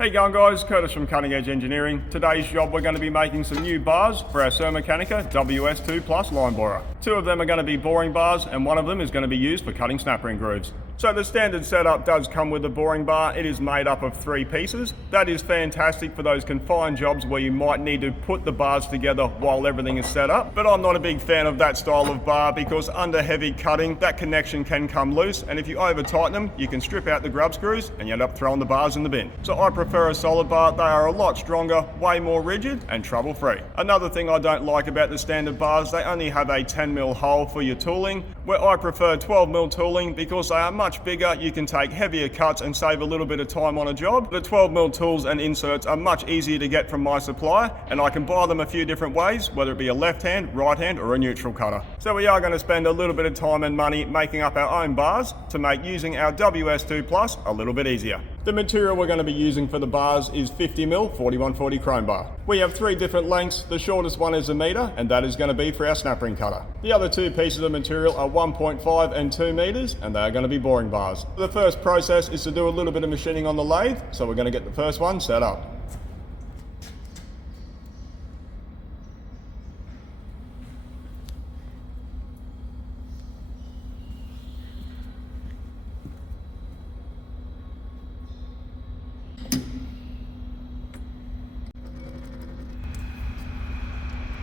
Hey going guys, Curtis from Cutting Edge Engineering. Today's job we're going to be making some new bars for our Sir Meccanica WS2 Plus line borer. Two of them are going to be boring bars and one of them is going to be used for cutting snap ring grooves. So the standard setup does come with the boring bar. It is made up of 3 pieces. That is fantastic for those confined jobs where you might need to put the bars together while everything is set up. But I'm not a big fan of that style of bar because under heavy cutting, that connection can come loose, and if you over tighten them, you can strip out the grub screws and you end up throwing the bars in the bin. So I prefer a solid bar. They are a lot stronger, way more rigid and trouble free. Another thing I don't like about the standard bars, they only have a 10mm hole for your tooling, where I prefer 12mm tooling because they are much bigger. You can take heavier cuts and save a little bit of time on a job. The 12mm tools and inserts are much easier to get from my supplier, and I can buy them a few different ways, whether it be a left hand, right hand or a neutral cutter. So we are going to spend a little bit of time and money making up our own bars to make using our WS2 Plus a little bit easier. The material we're going to be using for the bars is 50mm 4140 chrome bar. We have 3 different lengths. The shortest one is a metre, and that is going to be for our snap ring cutter. The other 2 pieces of material are 1.5 and 2 metres, and they are going to be boring bars. The first process is to do a little bit of machining on the lathe, so we're going to get the first one set up.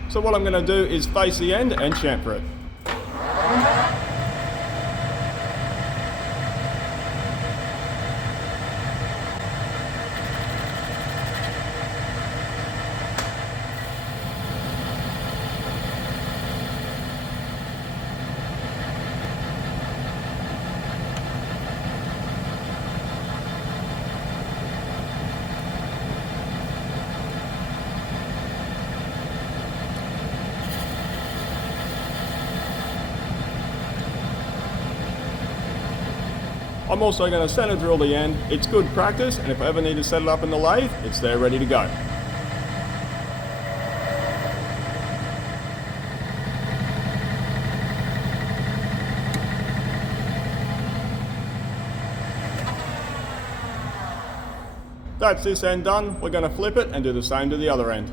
So what I'm going to do is face the end and chamfer it. I'm also going to center drill the end. It's good practice, and if I ever need to set it up in the lathe, it's there ready to go. That's this end done. We're going to flip it and do the same to the other end.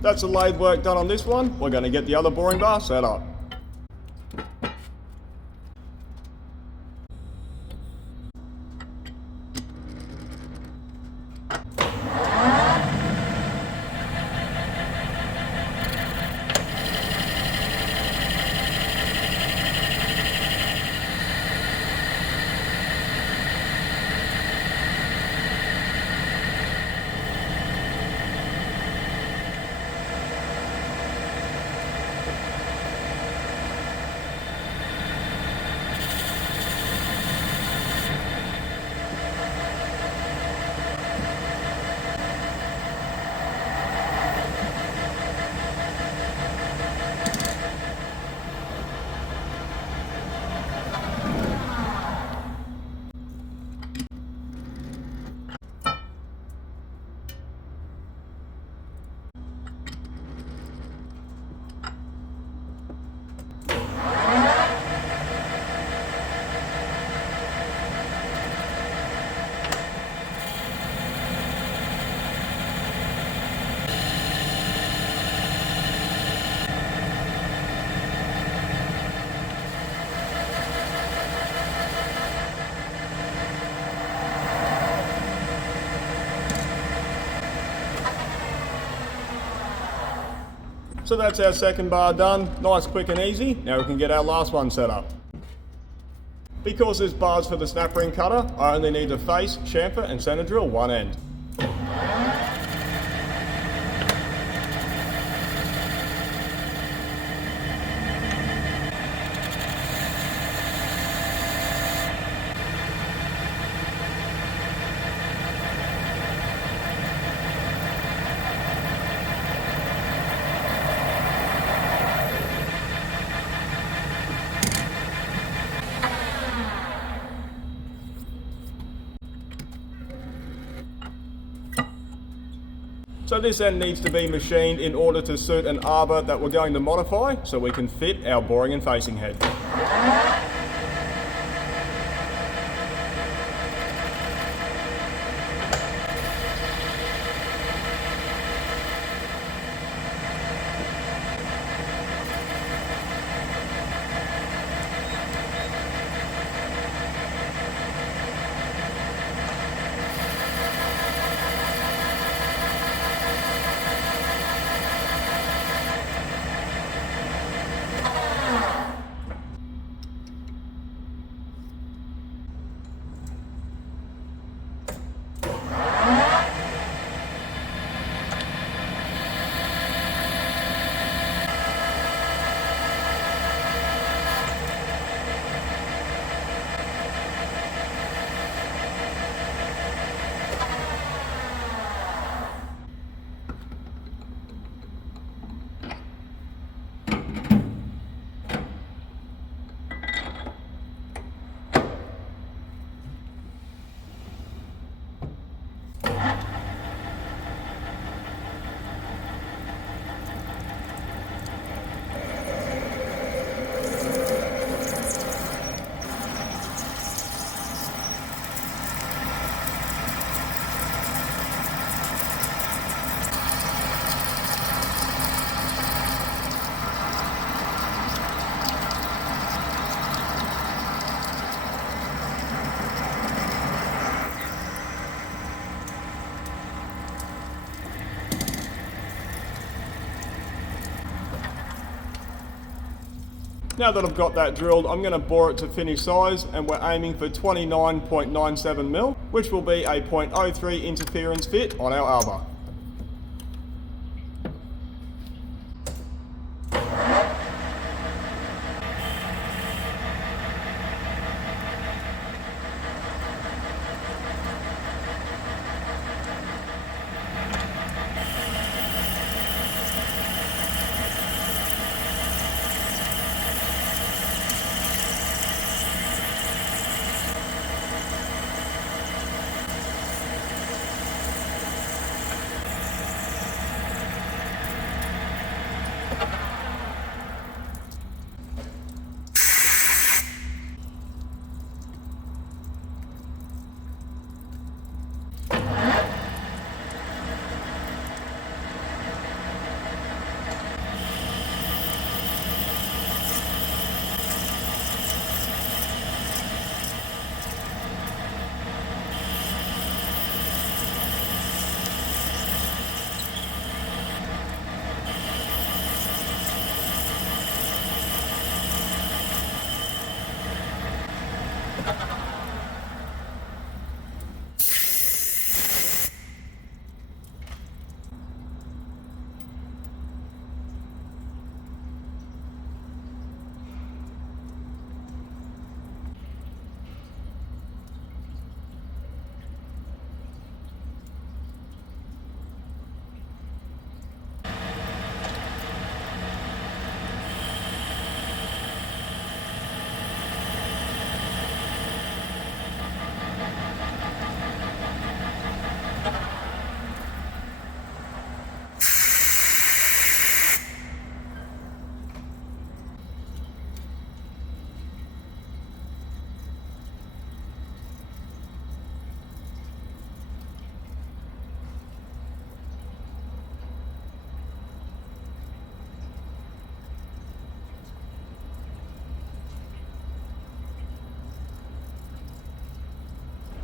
That's the lathe work done on this one. We're going to get the other boring bar set up. So that's our second bar done. Nice, quick and easy. Now we can get our last one set up. Because there's bars for the snap ring cutter, I only need to face, chamfer and center drill one end. So this end needs to be machined in order to suit an arbor that we're going to modify so we can fit our boring and facing head. Now that I've got that drilled, I'm going to bore it to finish size, and we're aiming for 29.97mm, which will be a 0.03 interference fit on our arbor.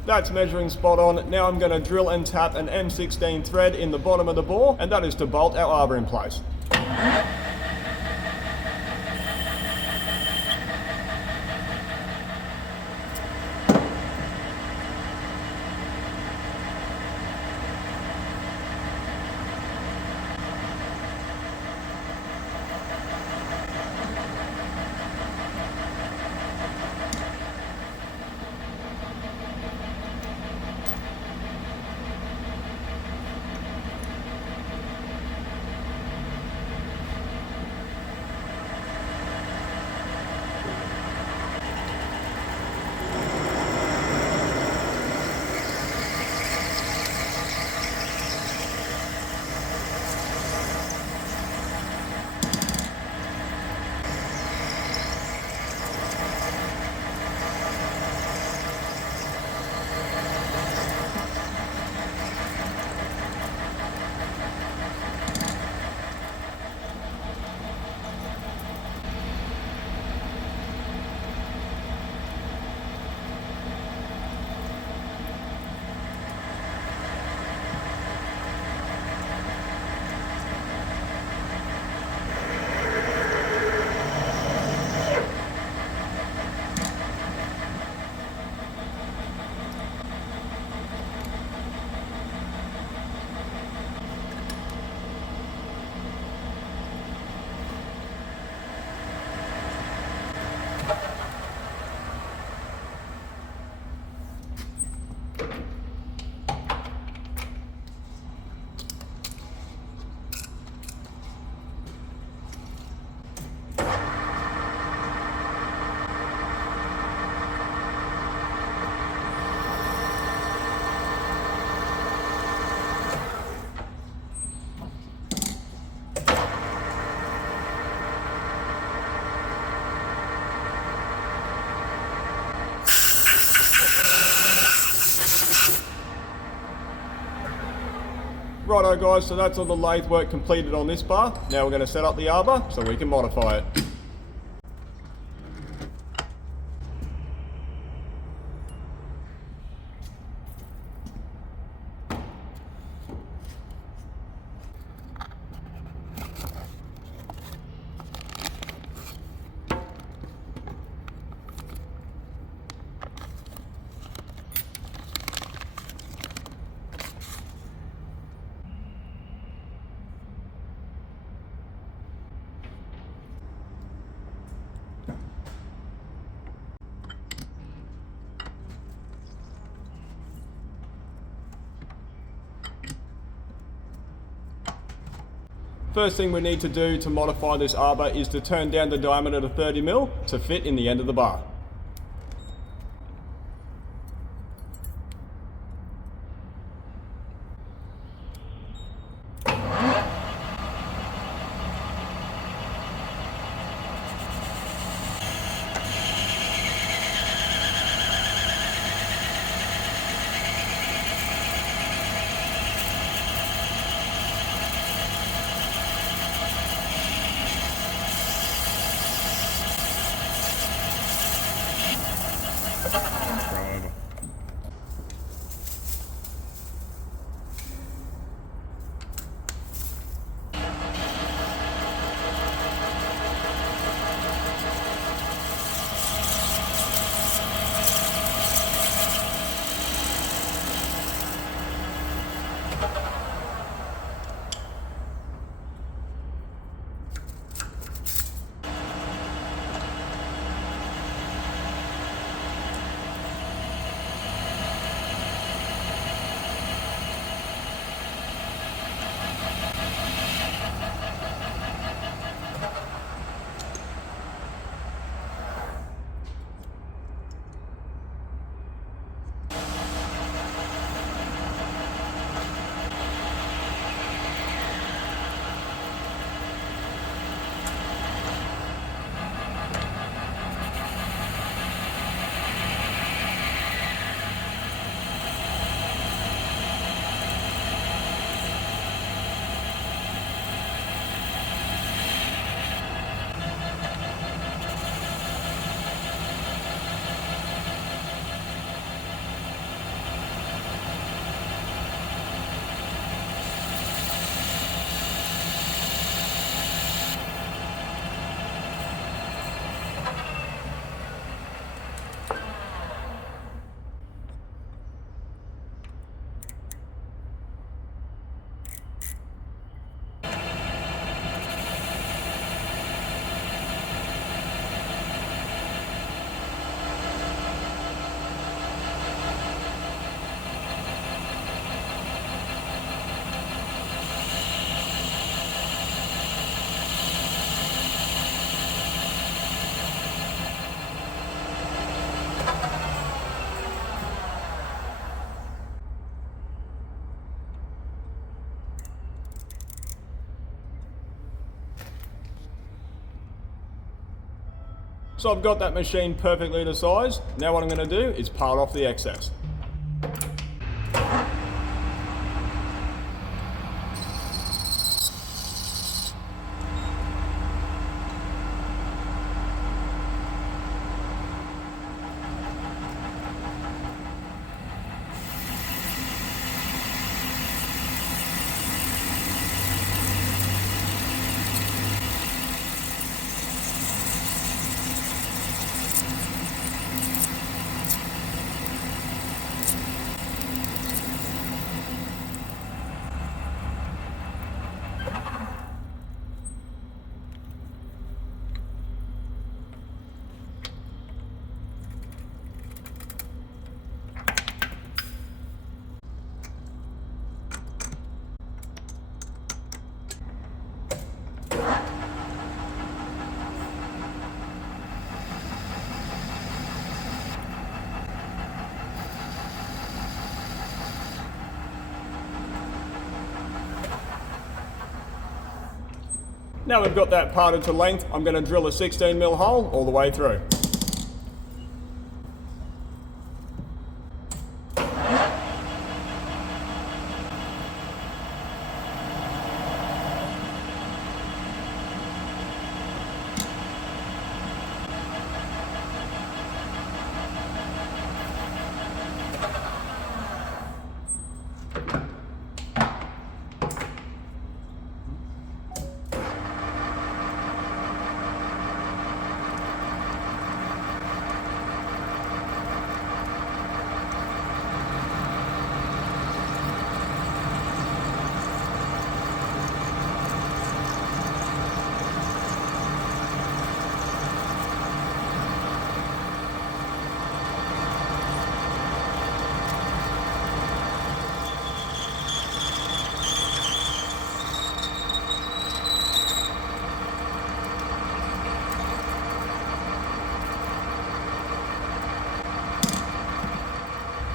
That's measuring spot on. Now I'm going to drill and tap an M16 thread in the bottom of the bore, and that is to bolt our arbor in place. Righto guys, so that's all the lathe work completed on this bar. Now we're going to set up the arbor so we can modify it. First thing we need to do to modify this arbor is to turn down the diameter to 30mm to fit in the end of the bar. So I've got that machine perfectly to size. Now what I'm going to do is part off the excess. Now we've got that parted to length, I'm going to drill a 16mm hole all the way through.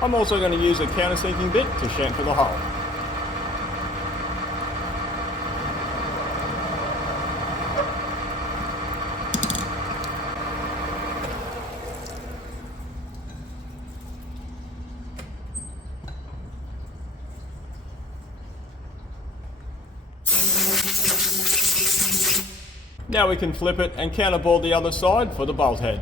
I'm also going to use a countersinking bit to chamfer the hull. Now we can flip it and counterbore the other side for the bolt head.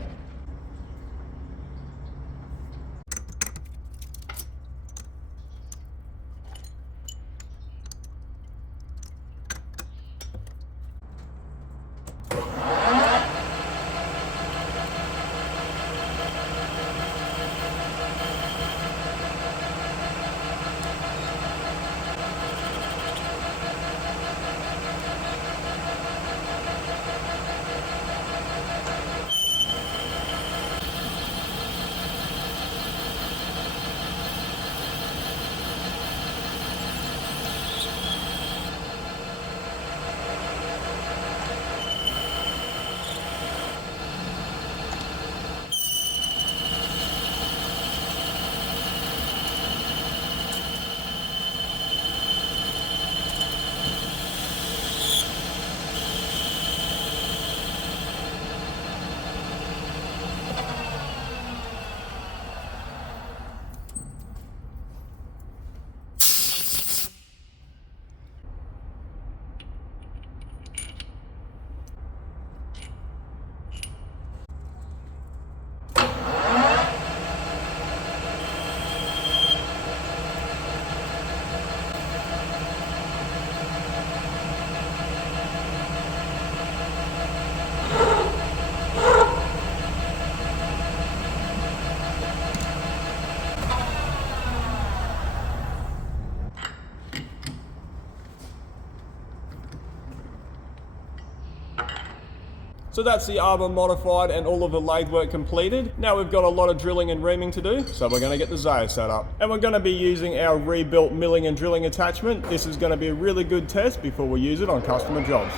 So that's the arbor modified and all of the lathe work completed. Now we've got a lot of drilling and reaming to do, so we're going to get the Zayer set up. And we're going to be using our rebuilt milling and drilling attachment. This is going to be a really good test before we use it on customer jobs.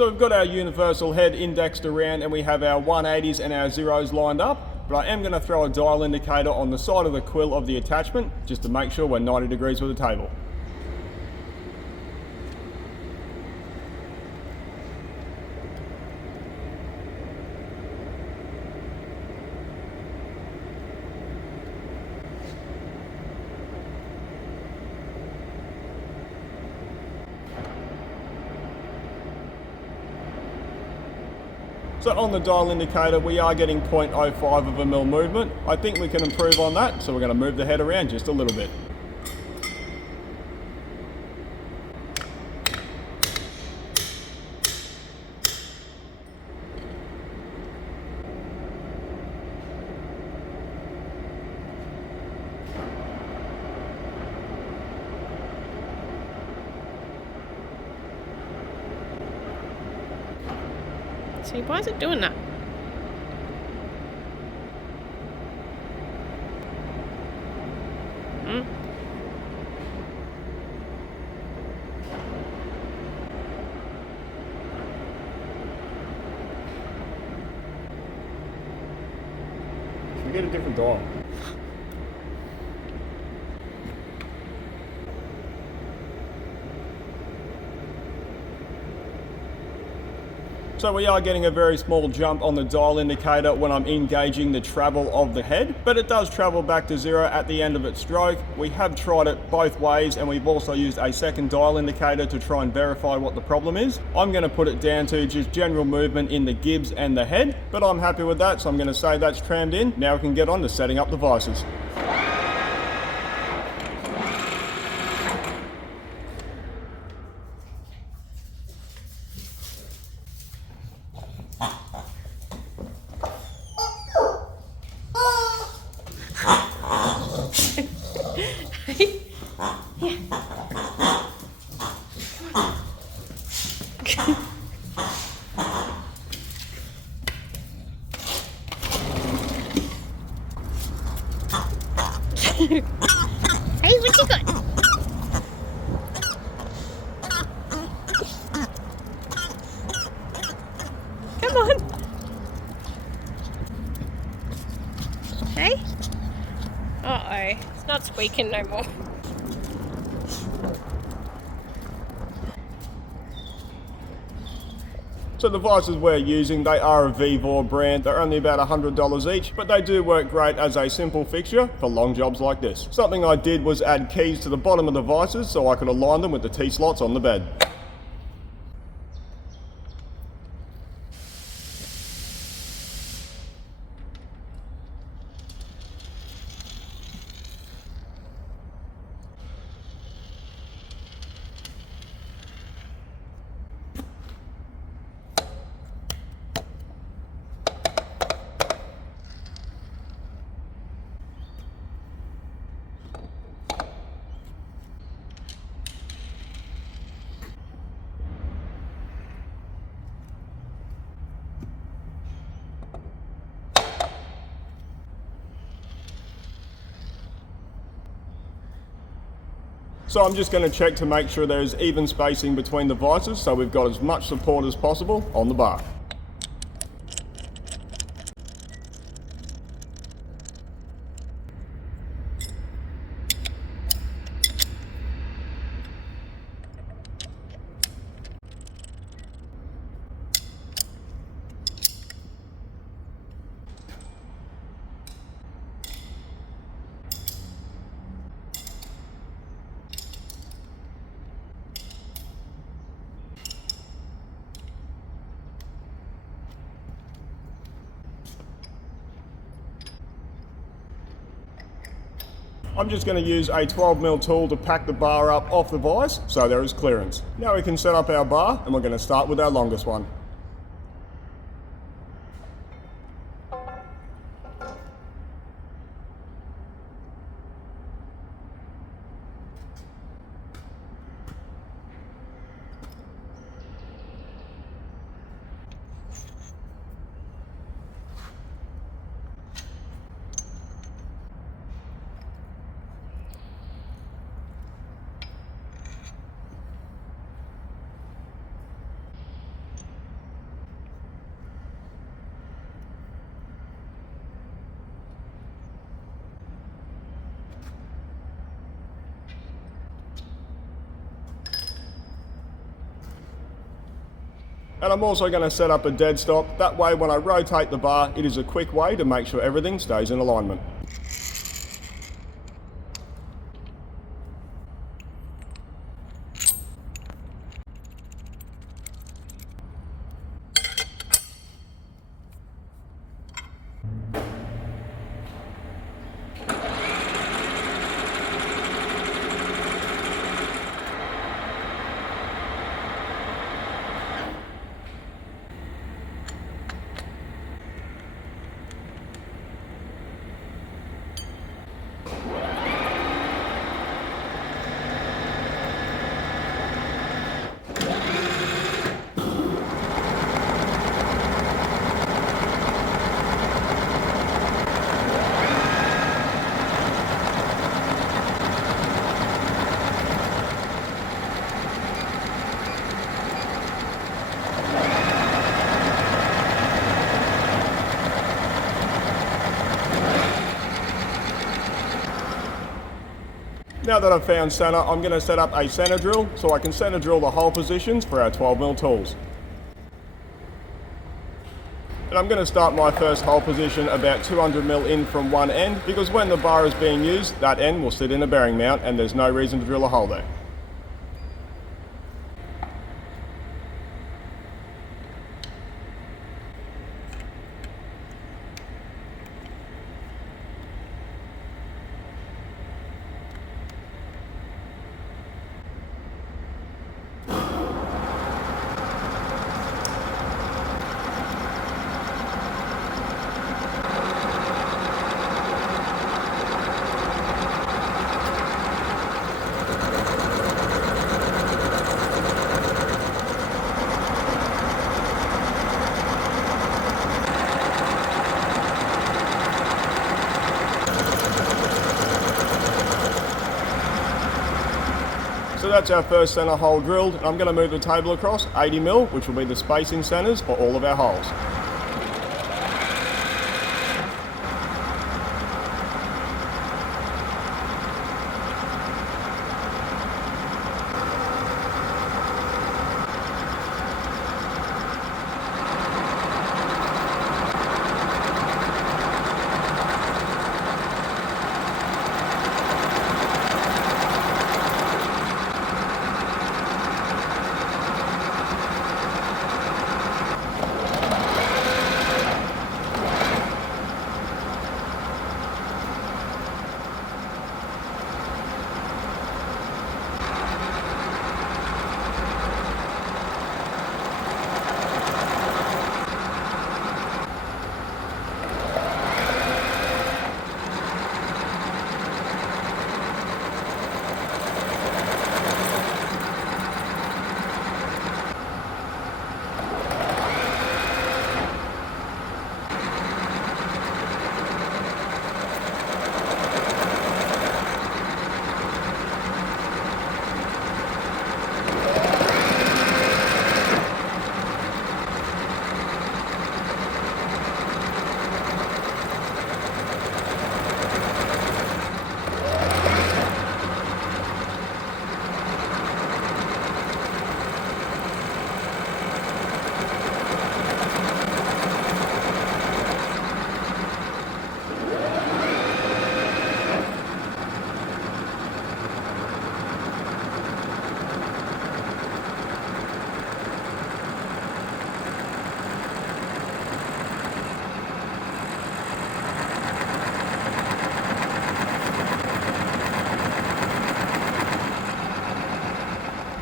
So we've got our universal head indexed around and we have our 180s and our zeros lined up, but I am going to throw a dial indicator on the side of the quill of the attachment just to make sure we're 90 degrees with the table. So on the dial indicator, we are getting 0.05 of a mil movement. I think we can improve on that, so we're going to move the head around just a little bit. See, why is it doing that? Should we get a different dial? So we are getting a very small jump on the dial indicator when I'm engaging the travel of the head, but it does travel back to zero at the end of its stroke. We have tried it both ways and we've also used a second dial indicator to try and verify what the problem is. I'm going to put it down to just general movement in the gibs and the head, but I'm happy with that, so I'm going to say that's trammed in. Now we can get on to setting up the vices. Hey, what you got? Come on. Hey? Uh-oh. It's not squeaking no more. So the vices we're using, they are a Vevor brand. They're only about $100 each, but they do work great as a simple fixture for long jobs like this. Something I did was add keys to the bottom of the vices so I could align them with the T-slots on the bed. So I'm just going to check to make sure there's even spacing between the vices so we've got as much support as possible on the bar. I'm just going to use a 12mm tool to pack the bar up off the vise so there is clearance. Now we can set up our bar and we're going to start with our longest one. And I'm also going to set up a dead stop. That way when I rotate the bar, it is a quick way to make sure everything stays in alignment. Now that I've found center, I'm going to set up a center drill so I can center drill the hole positions for our 12mm tools. And I'm going to start my first hole position about 200mm in from one end, because when the bar is being used, that end will sit in a bearing mount and there's no reason to drill a hole there. So that's our first center hole drilled, and I'm going to move the table across 80mm, which will be the spacing centers for all of our holes.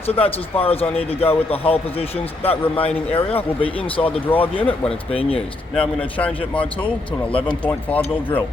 So that's as far as I need to go with the hole positions. That remaining area will be inside the drive unit when it's being used. Now I'm going to change out my tool to an 11.5mm drill.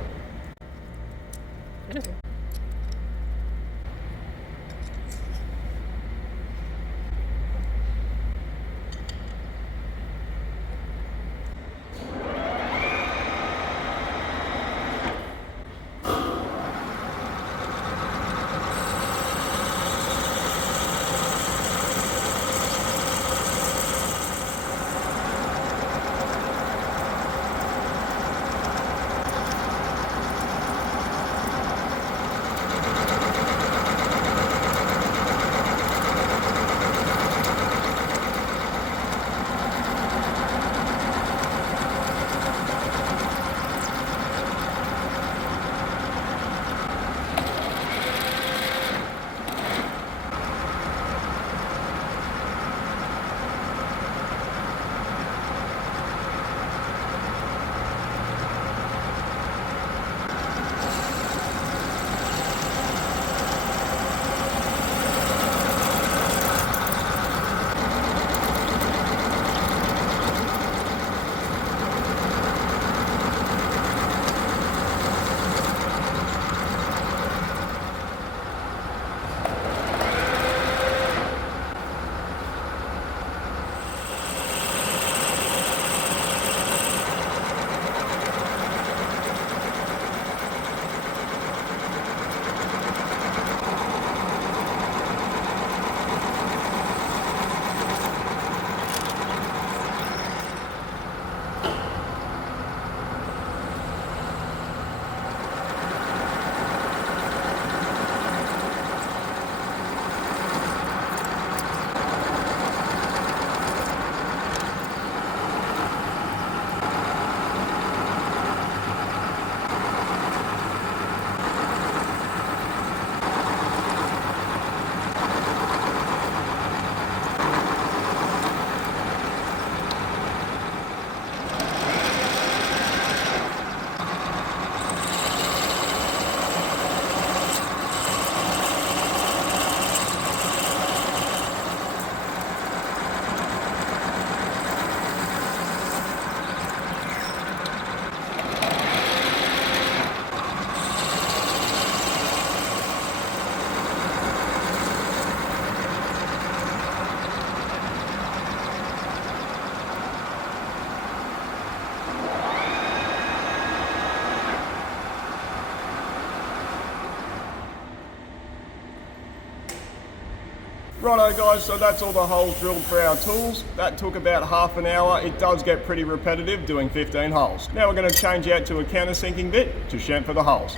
Righto guys, so that's all the holes drilled for our tools. That took about half an hour. It does get pretty repetitive doing 15 holes. Now we're going to change out to a countersinking bit to chamfer the holes.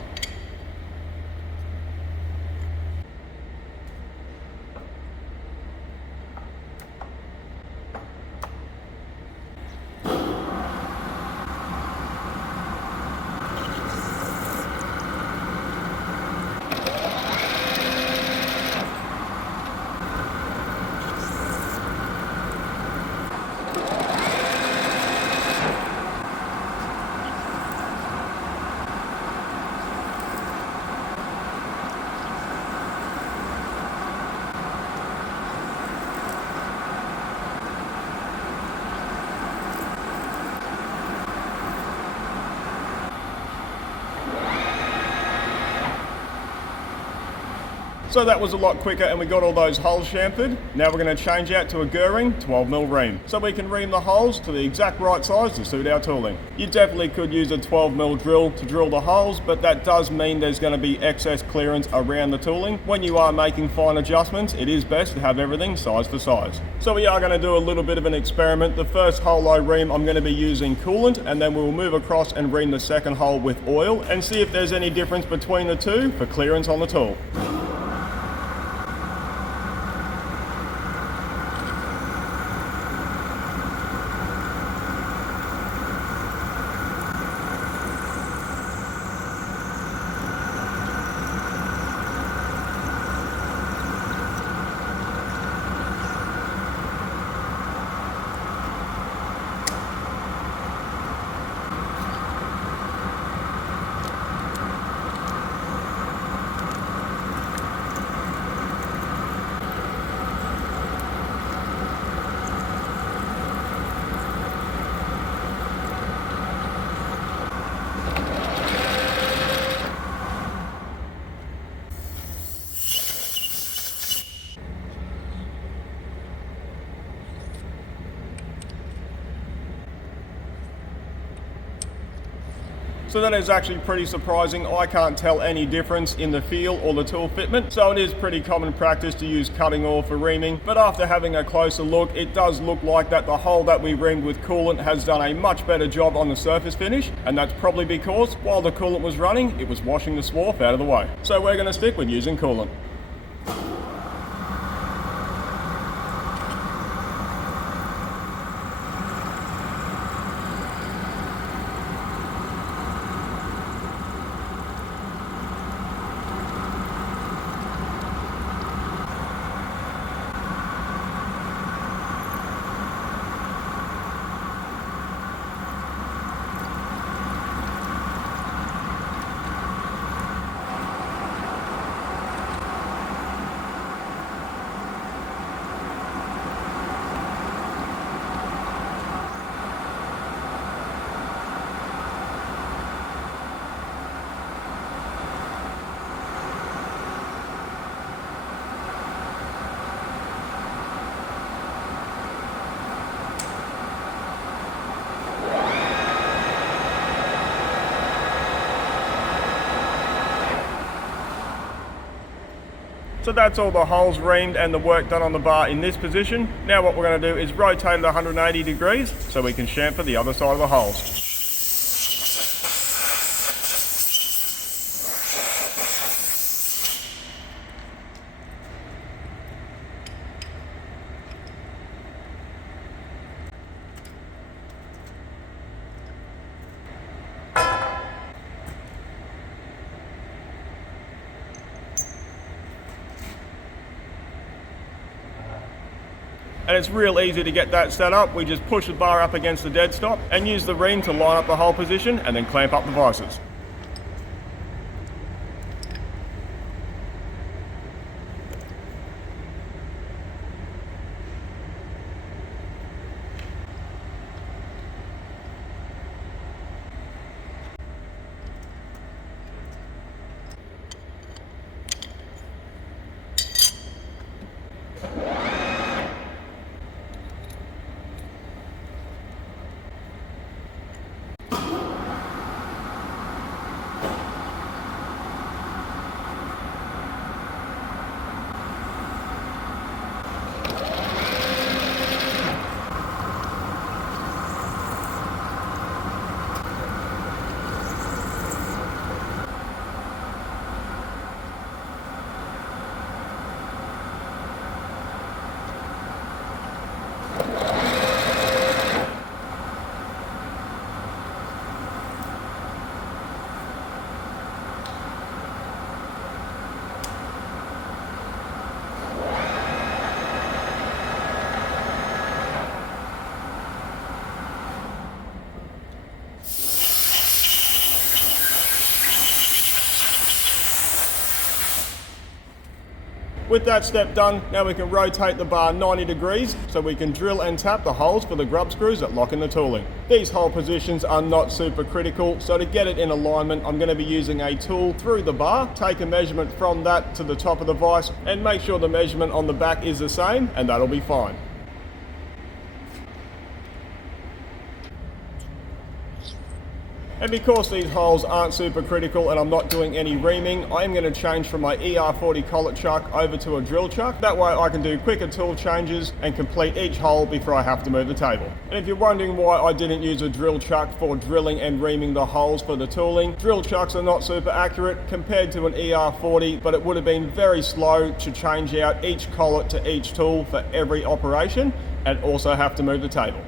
So that was a lot quicker and we got all those holes chamfered. Now we're going to change out to a Goering 12mm ream, so we can ream the holes to the exact right size to suit our tooling. You definitely could use a 12mm drill to drill the holes, but that does mean there's going to be excess clearance around the tooling. When you are making fine adjustments, it is best to have everything size for size. So we are going to do a little bit of an experiment. The first hole I ream, I'm going to be using coolant, and then we'll move across and ream the second hole with oil and see if there's any difference between the two for clearance on the tool. So that is actually pretty surprising. I can't tell any difference in the feel or the tool fitment. So it is pretty common practice to use cutting oil for reaming, but after having a closer look, it does look like that the hole that we reamed with coolant has done a much better job on the surface finish, and that's probably because while the coolant was running, it was washing the swarf out of the way. So we're going to stick with using coolant. So that's all the holes reamed and the work done on the bar in this position. Now what we're going to do is rotate it 180 degrees so we can chamfer the other side of the holes. And it's real easy to get that set up. We just push the bar up against the dead stop and use the ream to line up the hole position and then clamp up the vices. With that step done, now we can rotate the bar 90 degrees so we can drill and tap the holes for the grub screws that lock in the tooling. These hole positions are not super critical, so to get it in alignment, I'm going to be using a tool through the bar, take a measurement from that to the top of the vise, and make sure the measurement on the back is the same, and that'll be fine. And because these holes aren't super critical and I'm not doing any reaming, I am going to change from my ER40 collet chuck over to a drill chuck. That way I can do quicker tool changes and complete each hole before I have to move the table. And if you're wondering why I didn't use a drill chuck for drilling and reaming the holes for the tooling, drill chucks are not super accurate compared to an ER40, but it would have been very slow to change out each collet to each tool for every operation and also have to move the table.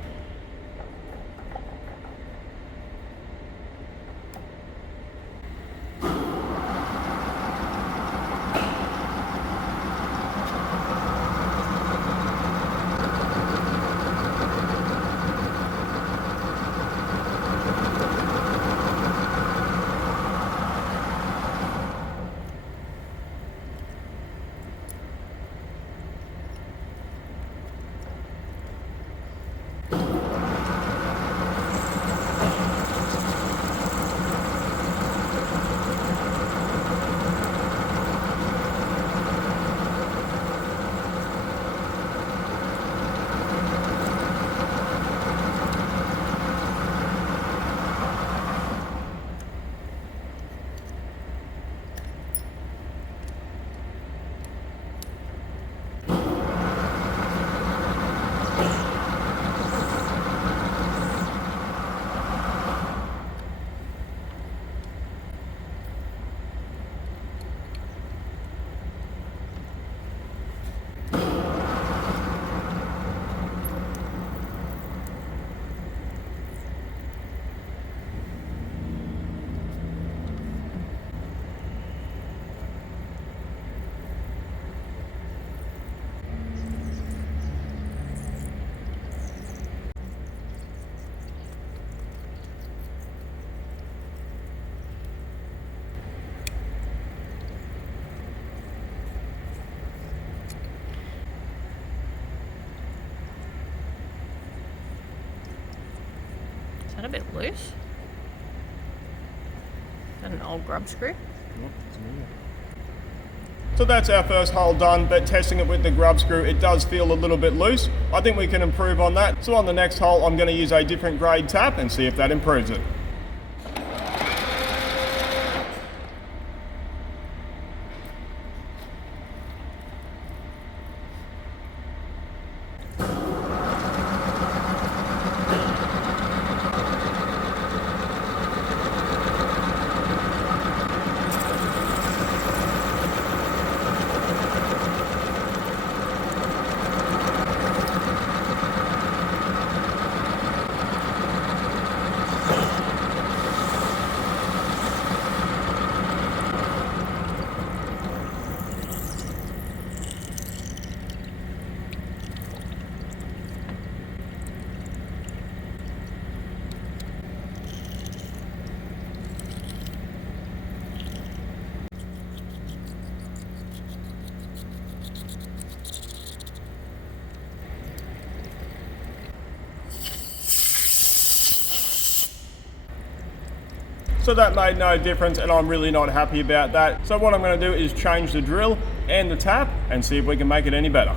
Is that a bit loose? Is that an old grub screw? So that's our first hole done, but testing it with the grub screw, it does feel a little bit loose. I think we can improve on that. So on the next hole, I'm going to use a different grade tap and see if that improves it. So that made no difference and I'm really not happy about that. So what I'm going to do is change the drill and the tap and see if we can make it any better.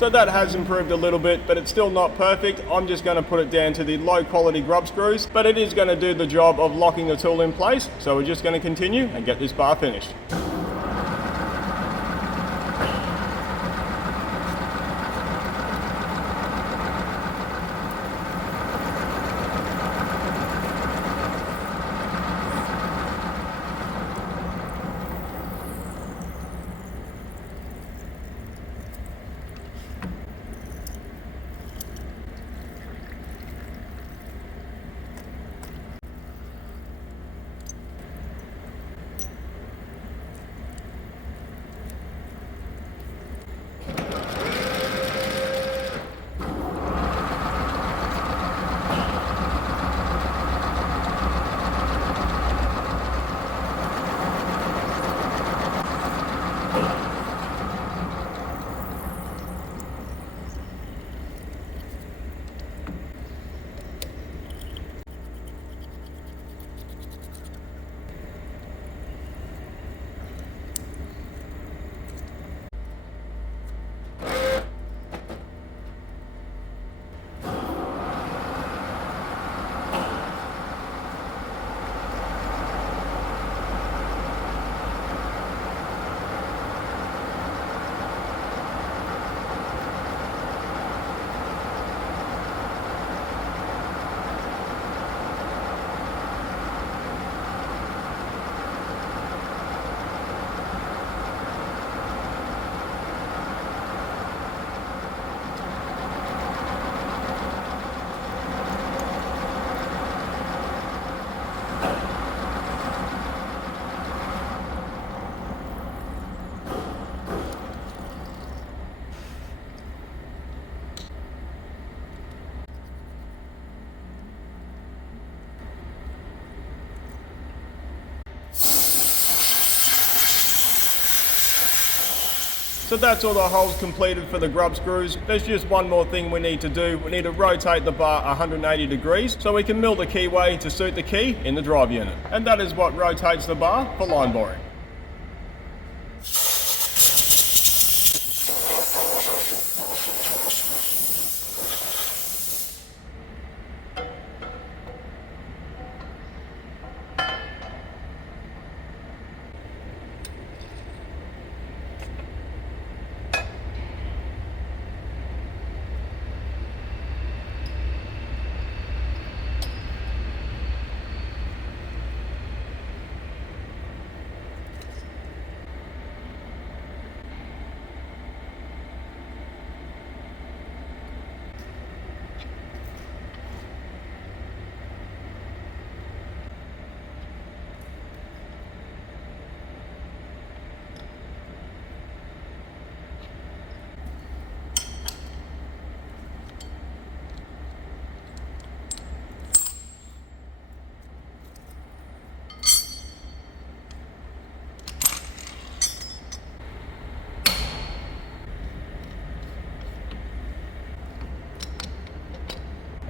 So that has improved a little bit, but it's still not perfect. I'm just going to put it down to the low quality grub screws, but it is going to do the job of locking the tool in place. So we're just going to continue and get this bar finished. So that's all the holes completed for the grub screws. There's just one more thing we need to do. We need to rotate the bar 180 degrees so we can mill the keyway to suit the key in the drive unit. And that is what rotates the bar for line boring.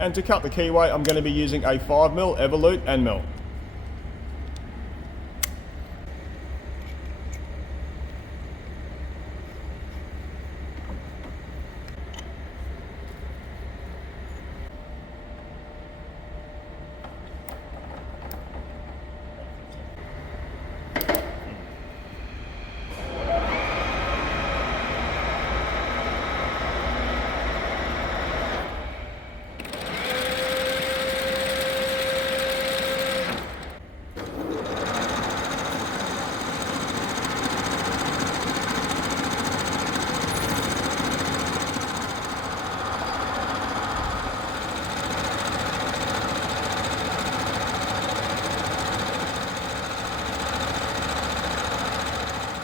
And to cut the keyway, I'm going to be using a 5mm Evolute end mill.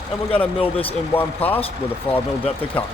And we're going to mill this in one pass with a 5mm depth of cut.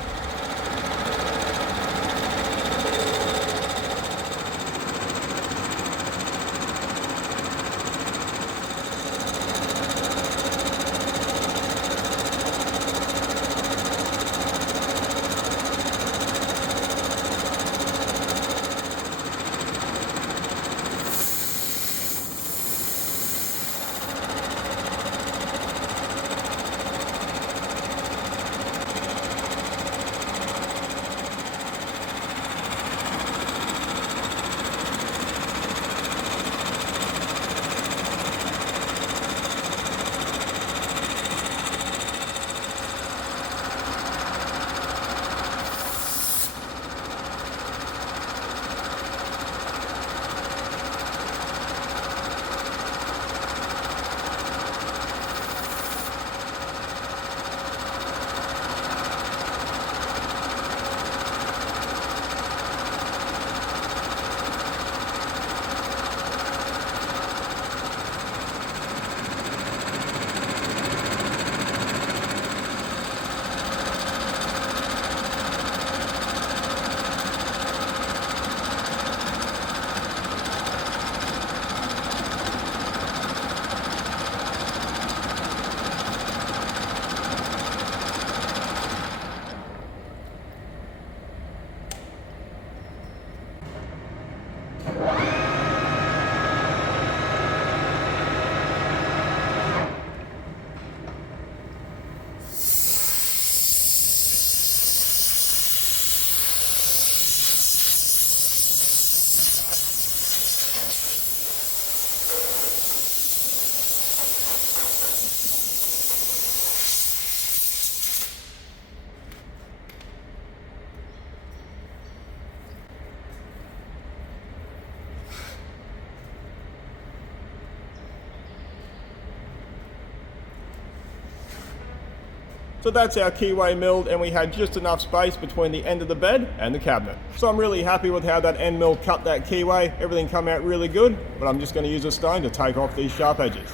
So that's our keyway milled, and we had just enough space between the end of the bed and the cabinet. So I'm really happy with how that end mill cut that keyway. Everything came out really good, but I'm just going to use a stone to take off these sharp edges.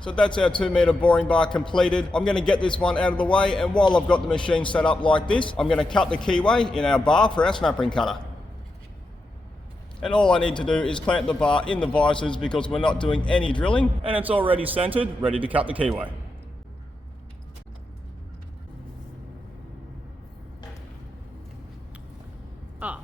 So that's our 2 metre boring bar completed. I'm going to get this one out of the way, and while I've got the machine set up like this, I'm going to cut the keyway in our bar for our snap ring cutter. And all I need to do is clamp the bar in the vices because we're not doing any drilling, and it's already centered, ready to cut the keyway. Ah.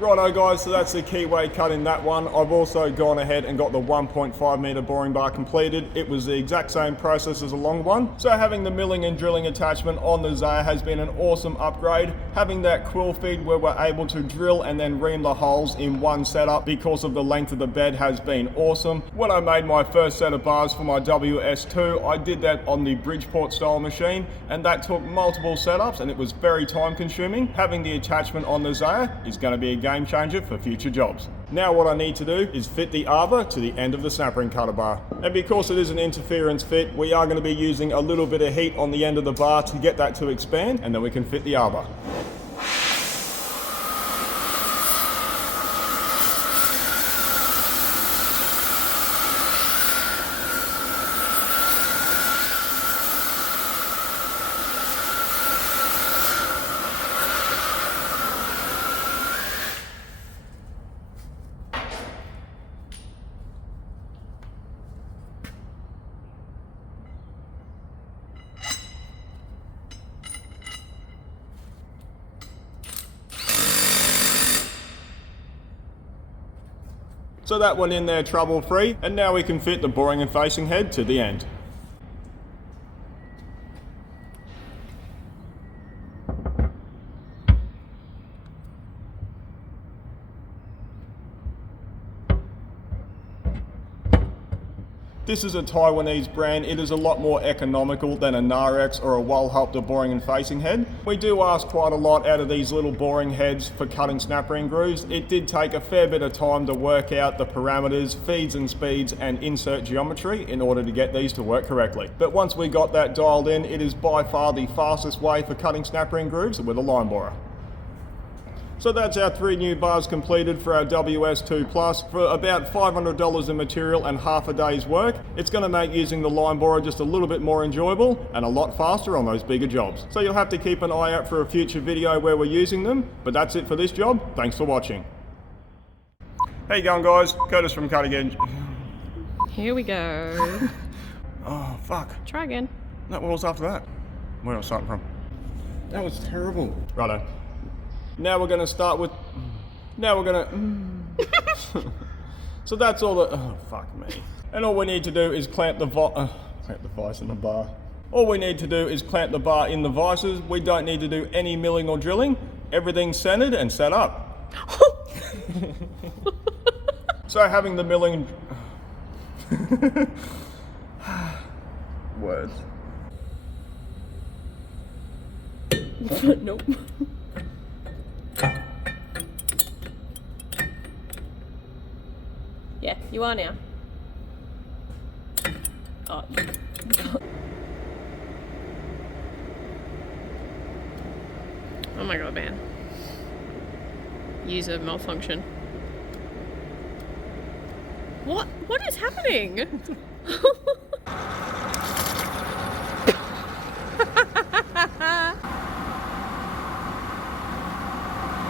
Righto guys, so that's the keyway cut in that one. I've also gone ahead and got the 1.5 metre boring bar completed. It was the exact same process as a long one. So having the milling and drilling attachment on the Zayer has been an awesome upgrade. Having that quill feed where we're able to drill and then ream the holes in one setup because of the length of the bed has been awesome. When I made my first set of bars for my WS2, I did that on the Bridgeport style machine, and that took multiple setups and it was very time consuming. Having the attachment on the Zayer is going to be a game changer for future jobs. Now what I need to do is fit the arbor to the end of the snap ring cutter bar. And because it is an interference fit, we are going to be using a little bit of heat on the end of the bar to get that to expand, and then we can fit the arbor. So that went in there trouble free, and now we can fit the boring and facing head to the end. This is a Taiwanese brand. It is a lot more economical than a Narex or a Walhalpter boring and facing head. We do ask quite a lot out of these little boring heads for cutting snap ring grooves. It did take a fair bit of time to work out the parameters, feeds and speeds, and insert geometry in order to get these to work correctly. But once we got that dialed in, it is by far the fastest way for cutting snap ring grooves with a line borer. So that's our 3 new bars completed for our WS2 Plus for about $500 in material and half a day's work. It's going to make using the line borer just a little bit more enjoyable and a lot faster on those bigger jobs. So you'll have to keep an eye out for a future video where we're using them. But that's it for this job. Thanks for watching. How you going, guys? Curtis from Cutting. Here we go. Oh, fuck. Try again. No, what was after that? Where was I starting from? That was terrible. Righto. Now we're going to start with... Now we're going to... So that's all the... Oh, fuck me. And all we need to do is clamp the vice in the bar. All we need to do is clamp the bar in the vices. We don't need to do any milling or drilling. Everything's centered and set up. So having the milling... Words. Nope. Yeah, you are now. Oh. Oh my god, man. User malfunction. What? What is happening?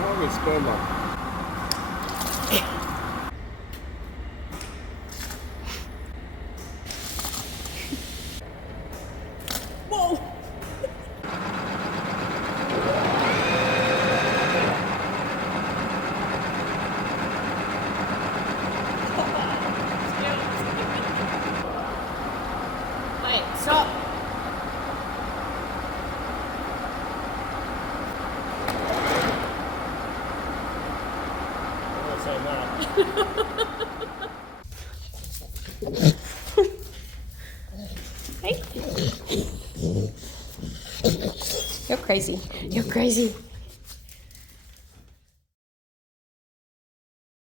Oh, it's spilled up. Whoa! Wait, stop! Hey. You're crazy. You're crazy.